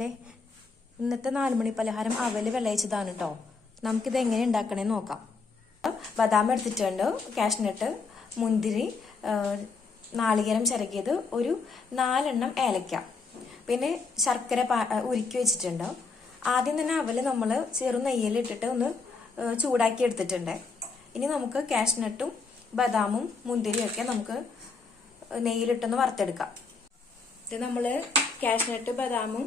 ദേ ഇന്നത്തെ 4 മണി പലഹാരം അവല് വിളയിച്ചതാണ് കേട്ടോ. നമുക്കിത് എങ്ങനെ ഉണ്ടാക്കണേ നോക്കാം. ബദാം എടുത്തിട്ടുണ്ട്, കാഷ്നട്ട്, മുന്തിരി, നാളികേരം ചിരകിയത്, ഒരു 4 എണ്ണം ഏലക്ക, പിന്നെ ശർക്കര ഉരുക്കി വെച്ചിട്ടുണ്ട്. ആദ്യം തന്നെ അവല് നമ്മൾ ചെറു നെയ്യിലിട്ടിട്ട് ഒന്ന് ചൂടാക്കി എടുത്തിട്ടുണ്ട്. ഇനി നമുക്ക് കാഷ്നട്ടും ബദാമും മുന്തിരിയും ഒക്കെ നമുക്ക് നെയ്യിലിട്ടൊന്ന് വറുത്തെടുക്കാം. ഇത് നമ്മള് കാഷ്നട്ട് ബദാമും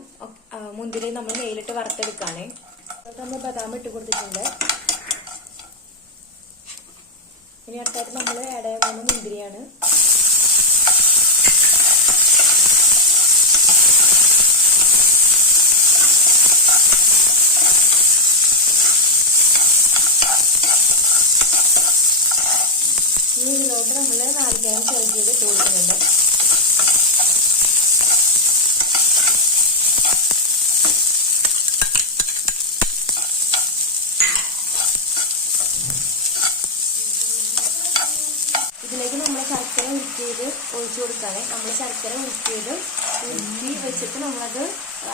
മുന്തിരിയും നമ്മൾ നെയ്യിലിട്ട് വറുത്തെടുക്കാണേ. നമ്മൾ ബദാം ഇട്ട് കൊടുത്തിട്ടുണ്ട്. ഇനി അടുത്തായിട്ട് നമ്മൾ ആഡ് ചെയ്യാൻ പോകുന്ന മുന്തിരിയാണ്. ഇനി ഇതിലോട്ട് നമ്മൾ നാളികേരം ചിരകിയത് ഇട്ട് കൊടുക്കുന്നുണ്ട്. ഇതിലേക്ക് നമ്മൾ ശർക്കര ഉരുക്കിയത് ഒഴിച്ചു കൊടുക്കാതെ, നമ്മൾ ശർക്കര ഉരുക്കിയത് ഉരുക്കി വെച്ചിട്ട് നമ്മളത്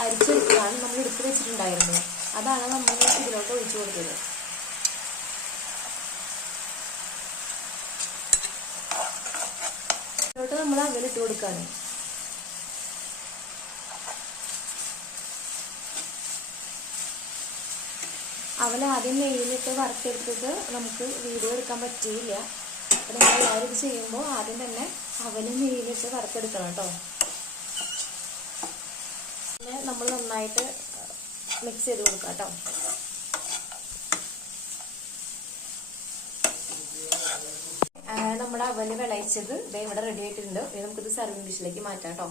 അരിച്ചെടുക്കുകയാണ് നമ്മൾ എടുത്ത് വെച്ചിട്ടുണ്ടായിരുന്നത്. അതാണ് നമ്മൾ ഇതിലോട്ട് ഒഴിച്ചു കൊടുത്തത്. ഇതിലോട്ട് നമ്മൾ അവലിട്ട് കൊടുക്കാണ്. അവൽ ആദ്യം നെയ്യിലിട്ട് വറുത്തെടുത്തിട്ട് നമുക്ക് വീഡിയോ എടുക്കാൻ പറ്റിയില്ല. അപ്പോൾ നമ്മൾ എല്ലാവരും ഇത് ചെയ്യുമ്പോൾ ആദ്യം തന്നെ അവല് നെയ്യിലിട്ട് വറുത്തെടുക്കണം കേട്ടോ. പിന്നെ നമ്മൾ നന്നായിട്ട് മിക്സ് ചെയ്ത് കൊടുക്കാം കേട്ടോ. നമ്മുടെ അവല് വിളയിച്ചത് ഇവിടെ റെഡി ആയിട്ടുണ്ട്. ഇനി നമുക്കിത് സർവിംഗ് ഡിഷിലേക്ക് മാറ്റാം കേട്ടോ.